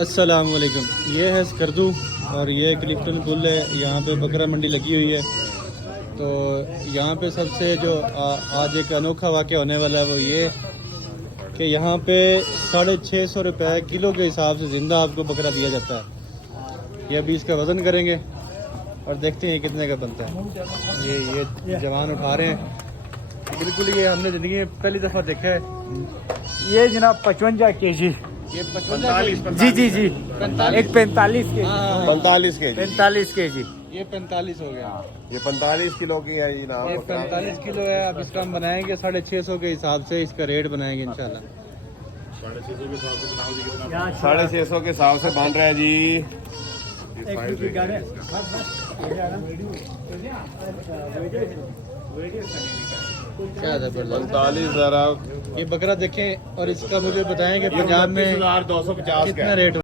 अस्सलामुअलैकुम। ये है स्कर्दू और ये क्लिफ्टन पुल है। यहाँ पे बकरा मंडी लगी हुई है। तो यहाँ पे सबसे जो आज एक अनोखा वाक़या होने वाला है वो ये कि यहाँ पे 650 रुपये किलो के हिसाब से ज़िंदा आपको बकरा दिया जाता है। ये अभी इसका वज़न करेंगे और देखते हैं कितने का बनता है। ये जवान उठा रहे हैं। बिल्कुल ये हमने ज़िंदगी में पहली दफ़ा देखा है। ये जनाब 55 kg। ये 45 जी जी जी, एक 45 kg। 45 के 45 kg। ये 45 हो गया। ये 45 किलो की है जी ना। ये 45 किलो है। अब इसका हम बनाएंगे 650 के हिसाब से इसका रेट बनाएंगे इंशाल्लाह। 650 के हिसाब से बन रहा है जी। क्या जबरदस्त 45 जरा ये बकरा देखें और इसका मुझे बताएं कि पंजाब में 29,250 कितना रेट